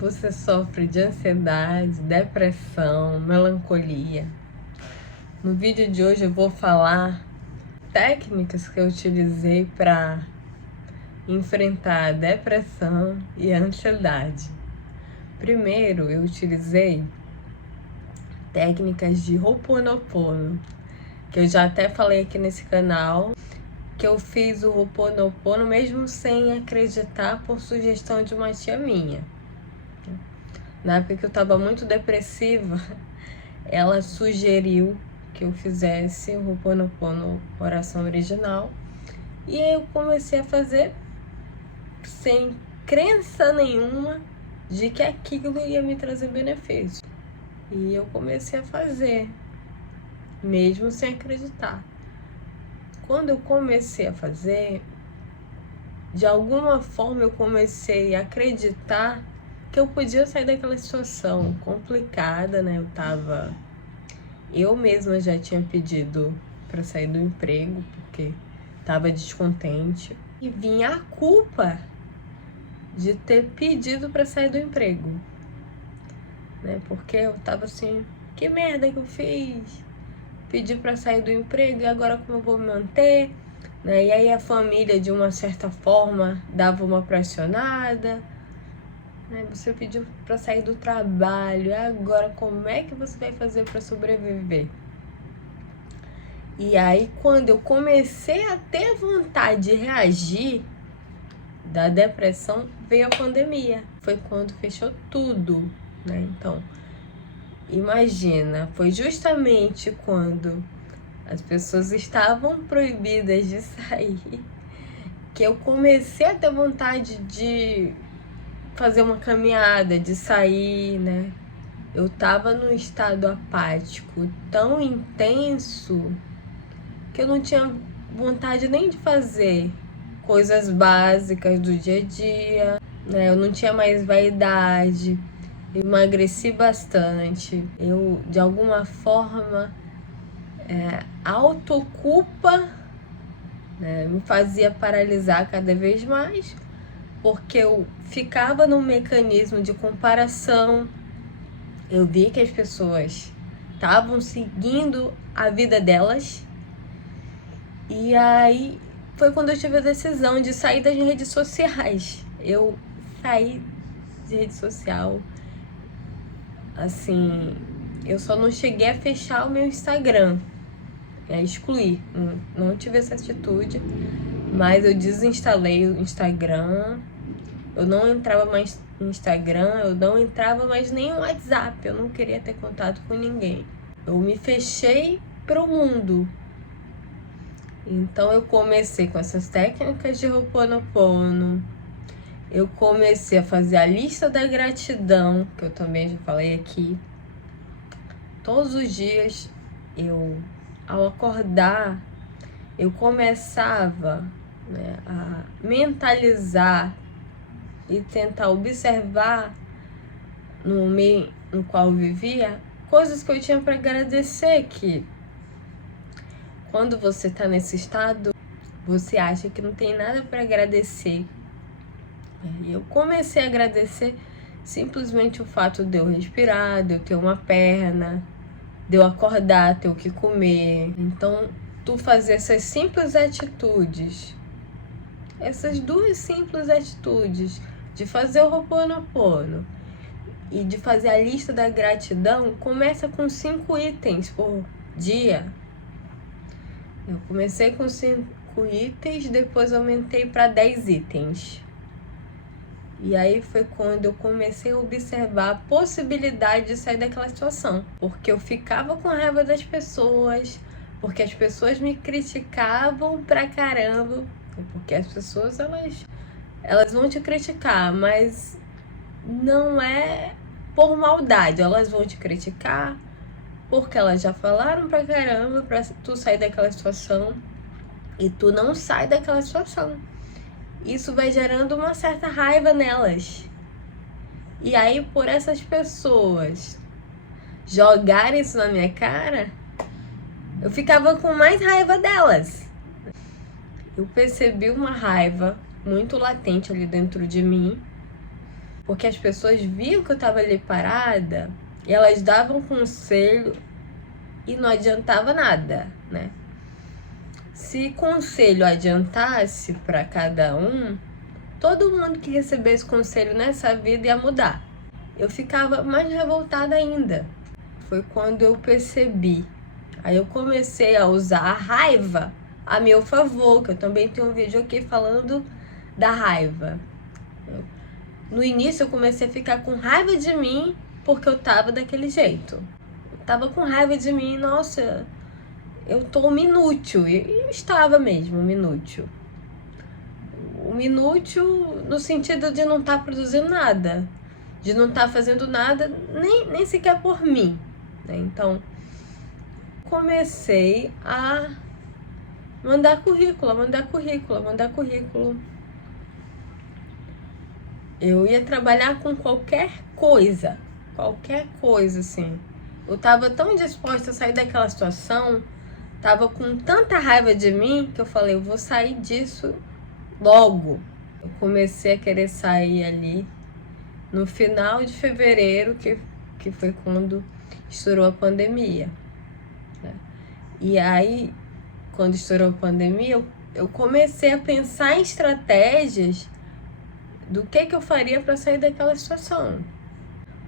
você sofre de ansiedade, depressão, melancolia. No vídeo de hoje eu vou falar técnicas que eu utilizei para enfrentar a depressão e a ansiedade. Primeiro, eu utilizei técnicas de Ho'oponopono, que eu já até falei aqui nesse canal, que eu fiz o Ho'oponopono mesmo sem acreditar, por sugestão de uma tia minha. Na época que eu estava muito depressiva, ela sugeriu que eu fizesse o Ho'oponopono, oração original, e aí eu comecei a fazer sem crença nenhuma de que aquilo ia me trazer benefício. E eu comecei a fazer, mesmo sem acreditar. Quando eu comecei a fazer, de alguma forma eu comecei a acreditar que eu podia sair daquela situação complicada, né? Eu mesma já tinha pedido para sair do emprego, porque estava descontente. E vinha a culpa de ter pedido para sair do emprego, né? Porque eu tava assim, que merda que eu fiz? Pedi para sair do emprego e agora como eu vou me manter? Né? E aí a família, de uma certa forma, dava uma pressionada. Você pediu para sair do trabalho, e agora como é que você vai fazer para sobreviver? E aí, quando eu comecei a ter vontade de reagir da depressão, veio a pandemia. Foi quando fechou tudo, né? Então, imagina, foi justamente quando as pessoas estavam proibidas de sair que eu comecei a ter vontade de fazer uma caminhada, de sair, né? Eu tava num estado apático tão intenso que eu não tinha vontade nem de fazer coisas básicas do dia a dia, né? Eu não tinha mais vaidade, eu emagreci bastante. Eu, de alguma forma, a autoculpa, né, me fazia paralisar cada vez mais, porque eu ficava num mecanismo de comparação. Eu vi que as pessoas estavam seguindo a vida delas, e aí foi quando eu tive a decisão de sair das redes sociais. Eu saí de rede social, assim, eu só não cheguei a fechar o meu Instagram, excluir, não tive essa atitude, mas eu desinstalei o Instagram. Eu não entrava mais no Instagram, eu não entrava mais nem no WhatsApp, eu não queria ter contato com ninguém. Eu me fechei pro mundo. Então eu comecei com essas técnicas de Ho'oponopono. Eu comecei a fazer a lista da gratidão, que eu também já falei aqui. Todos os dias, ao acordar, eu começava, né, a mentalizar e tentar observar no meio no qual eu vivia coisas que eu tinha para agradecer, que quando você está nesse estado, você acha que não tem nada para agradecer. E eu comecei a agradecer simplesmente o fato de eu respirar, de eu ter uma perna, de eu acordar, ter o que comer. Então, tu fazer essas simples atitudes, essas duas simples atitudes, de fazer o Ho'oponopono e de fazer a lista da gratidão, começa com 5 itens por dia. Eu comecei com 5 itens, depois aumentei para 10 itens. E aí foi quando eu comecei a observar a possibilidade de sair daquela situação. Porque eu ficava com raiva das pessoas, porque as pessoas me criticavam pra caramba. Porque as pessoas, elas vão te criticar, mas não é por maldade. Elas vão te criticar porque elas já falaram pra caramba pra tu sair daquela situação e tu não sai daquela situação. Isso vai gerando uma certa raiva nelas. E aí, por essas pessoas jogarem isso na minha cara, eu ficava com mais raiva delas. Eu percebi uma raiva muito latente ali dentro de mim, Porque as pessoas viam que eu estava ali parada e elas davam conselho e não adiantava nada, né? Se conselho adiantasse para cada um, todo mundo que recebesse conselho nessa vida ia mudar. Eu ficava mais revoltada ainda. Foi quando eu percebi. Aí eu comecei a usar a raiva a meu favor, que eu também tenho um vídeo aqui falando da raiva. No início eu comecei a ficar com raiva de mim porque eu tava daquele jeito. Eu tava com raiva de mim, nossa, eu tô um inútil. E eu estava mesmo um inútil. Um inútil no sentido de não estar produzindo nada, de não estar fazendo nada, nem sequer por mim, né? Então, comecei a mandar currículo. Eu ia trabalhar com qualquer coisa, assim. Eu tava tão disposta a sair daquela situação, tava com tanta raiva de mim, que eu falei, eu vou sair disso logo. Eu comecei a querer sair ali no final de fevereiro, que foi quando estourou a pandemia, né? E aí, quando estourou a pandemia, eu comecei a pensar em estratégias do que eu faria para sair daquela situação.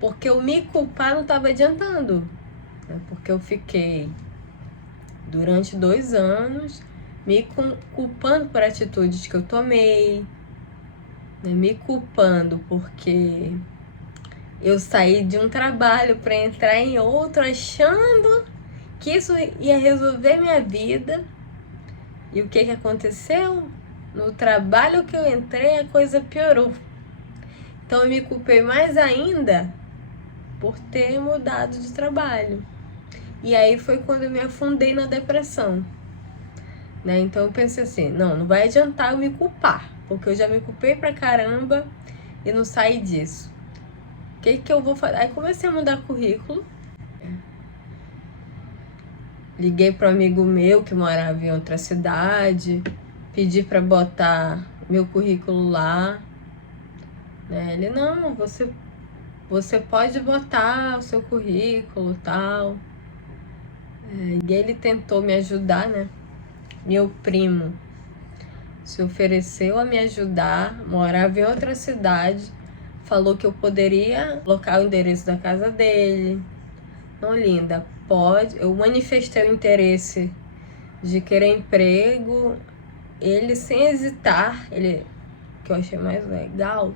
Porque eu me culpar não estava adiantando, né? Porque eu fiquei durante 2 anos me culpando por atitudes que eu tomei, né? Me culpando porque eu saí de um trabalho para entrar em outro, achando que isso ia resolver minha vida. E o que aconteceu? No trabalho que eu entrei, a coisa piorou. Então eu me culpei mais ainda por ter mudado de trabalho. E aí foi quando eu me afundei na depressão, né? Então eu pensei assim, não vai adiantar eu me culpar, porque eu já me culpei pra caramba e não saí disso. O que eu vou fazer? Aí comecei a mudar currículo. Liguei para um amigo meu que morava em outra cidade, pedi para botar meu currículo lá, né? Ele, não, você pode botar o seu currículo, tal. E ele tentou me ajudar, né? Meu primo se ofereceu a me ajudar, morava em outra cidade, falou que eu poderia colocar o endereço da casa dele. Não, linda, pode. Eu manifestei o interesse de querer emprego. Ele, sem hesitar, o que eu achei mais legal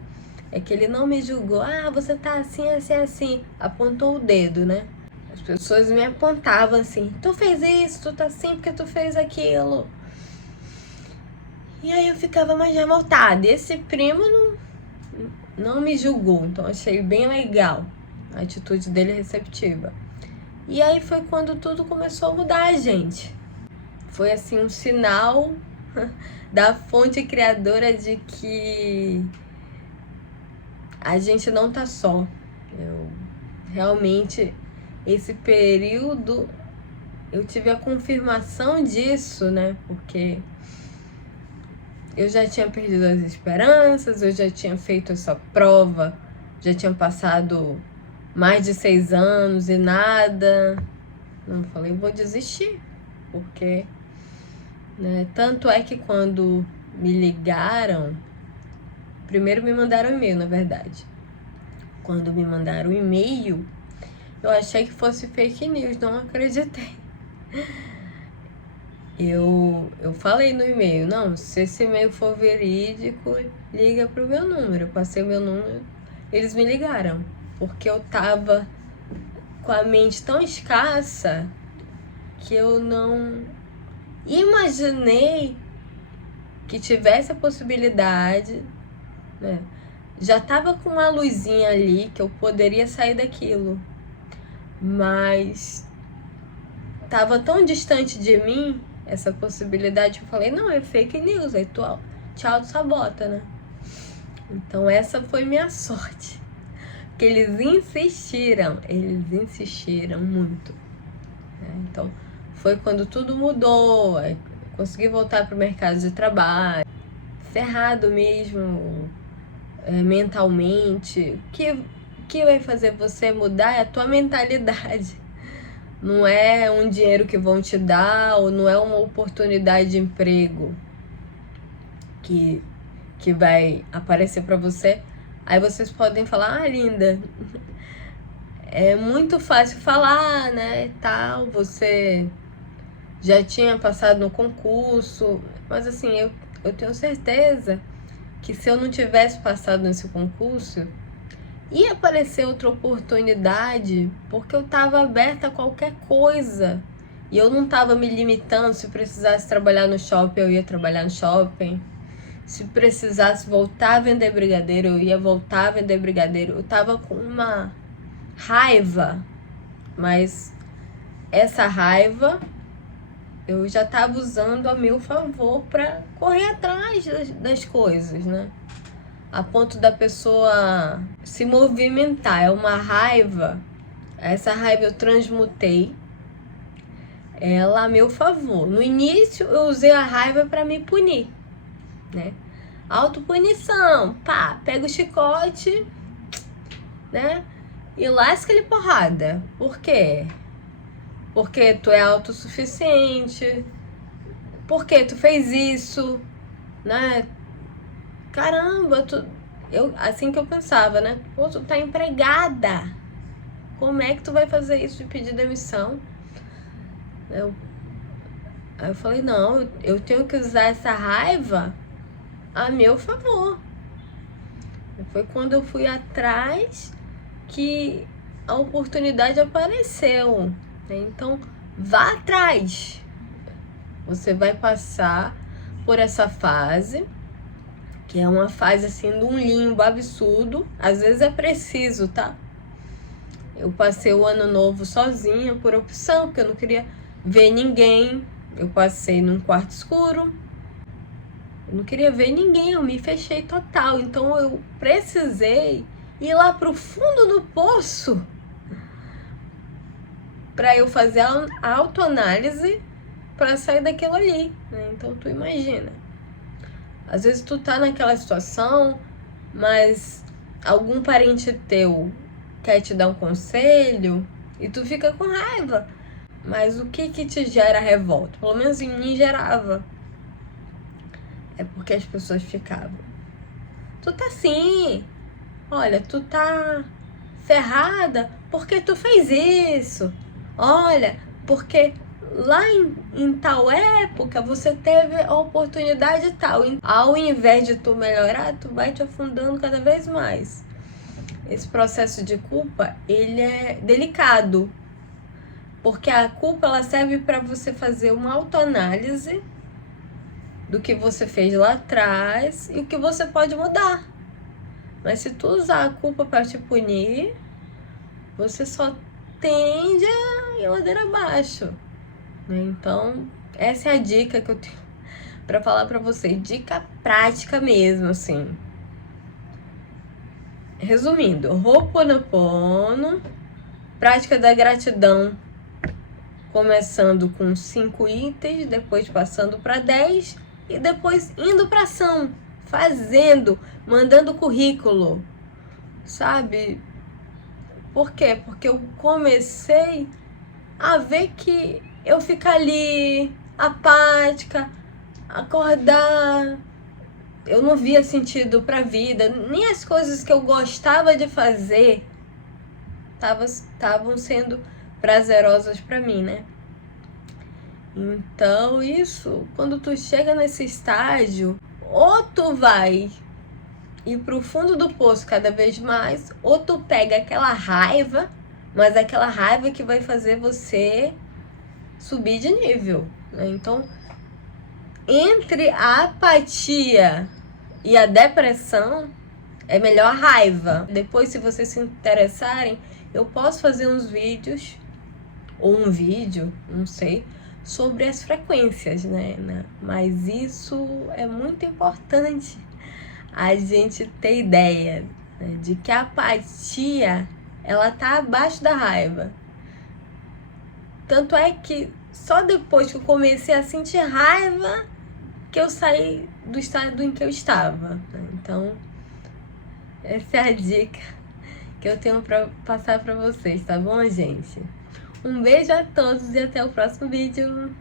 é que ele não me julgou. Ah, você tá assim, assim, assim. Apontou o dedo, né? As pessoas me apontavam assim, tu fez isso, tu tá assim porque tu fez aquilo. E aí eu ficava mais revoltada. E esse primo não me julgou, então achei bem legal a atitude dele receptiva. E aí foi quando tudo começou a mudar, gente. Foi assim um sinal da fonte criadora de que a gente não tá só. Realmente, esse período, eu tive a confirmação disso, né? Porque eu já tinha perdido as esperanças, eu já tinha feito essa prova, já tinha passado mais de 6 anos e nada. Não, falei, vou desistir, porque, né? Tanto é que quando me ligaram, primeiro me mandaram um e-mail, na verdade. Quando me mandaram um e-mail, eu achei que fosse fake news, não acreditei. Eu falei no e-mail, não, se esse e-mail for verídico, liga pro meu número. Eu passei o meu número, eles me ligaram, porque eu tava com a mente tão escassa que eu não imaginei que tivesse a possibilidade, né? Já tava com uma luzinha ali que eu poderia sair daquilo, mas tava tão distante de mim essa possibilidade que eu falei, não, é fake news, aí tu te auto-sabota, né? Então essa foi minha sorte, porque eles insistiram muito, né? Então foi quando tudo mudou, aí consegui voltar pro mercado de trabalho, ferrado mesmo, mentalmente. O que vai fazer você mudar é a tua mentalidade. Não é um dinheiro que vão te dar, ou não é uma oportunidade de emprego que vai aparecer para você. Aí vocês podem falar, ah, Linda, é muito fácil falar, né, tal, você já tinha passado no concurso, mas assim, eu tenho certeza que se eu não tivesse passado nesse concurso, ia aparecer outra oportunidade, porque eu estava aberta a qualquer coisa. E eu não estava me limitando. Se precisasse trabalhar no shopping, eu ia trabalhar no shopping. Se precisasse voltar a vender brigadeiro, eu ia voltar a vender brigadeiro. Eu estava com uma raiva, mas essa raiva eu já estava usando a meu favor para correr atrás das coisas, né? A ponto da pessoa se movimentar. É uma raiva. Essa raiva eu transmutei ela a meu favor. No início eu usei a raiva para me punir, né? Autopunição, pá, pega o chicote, né? E lasca-lhe porrada. Por quê? Porque tu é autossuficiente. Porque tu fez isso, né? Caramba, assim que eu pensava, né? Pô, tu tá empregada. Como é que tu vai fazer isso de pedir demissão? Aí eu falei, não, eu tenho que usar essa raiva a meu favor. Foi quando eu fui atrás que a oportunidade apareceu, né? Então, vá atrás. Você vai passar por essa fase, que é uma fase assim de um limbo absurdo. Às vezes é preciso, tá? Eu passei o ano novo sozinha por opção, porque eu não queria ver ninguém. Eu passei num quarto escuro. Eu não queria ver ninguém, eu me fechei total. Então eu precisei ir lá pro fundo do poço para eu fazer a autoanálise para sair daquilo ali, né? Então tu imagina. Às vezes tu tá naquela situação, mas algum parente teu quer te dar um conselho e tu fica com raiva. Mas o que te gera revolta? Pelo menos em mim gerava. É porque as pessoas ficavam. Tu tá assim, olha, tu tá ferrada porque tu fez isso. Olha, porque lá em tal época você teve a oportunidade tal. Ao invés de tu melhorar, tu vai te afundando cada vez mais. Esse processo de culpa, ele é delicado. Porque a culpa, ela serve para você fazer uma autoanálise do que você fez lá atrás e o que você pode mudar. Mas se tu usar a culpa para te punir, você só tende a ir ladeira abaixo. Então, essa é a dica que eu tenho para falar para você. Dica prática mesmo, assim. Resumindo, Ho'oponopono, prática da gratidão, começando com 5 itens, depois passando para 10 e depois indo para ação, fazendo, mandando currículo, sabe? Por quê? Porque eu comecei a ver que eu ficar ali apática, acordar, eu não via sentido pra vida, nem as coisas que eu gostava de fazer estavam sendo prazerosas pra mim, né? Então isso, quando tu chega nesse estágio, ou tu vai ir pro fundo do poço cada vez mais, ou tu pega aquela raiva, mas aquela raiva que vai fazer você subir de nível, né? Então, entre a apatia e a depressão, é melhor a raiva. Depois, se vocês se interessarem, eu posso fazer uns vídeos, ou um vídeo, não sei, sobre as frequências, né? Mas isso é muito importante a gente ter ideia, né, de que a apatia, ela tá abaixo da raiva. Tanto é que só depois que eu comecei a sentir raiva que eu saí do estado em que eu estava. Então, Essa é a dica que eu tenho pra passar pra vocês, tá bom, gente? Um beijo a todos e até o próximo vídeo.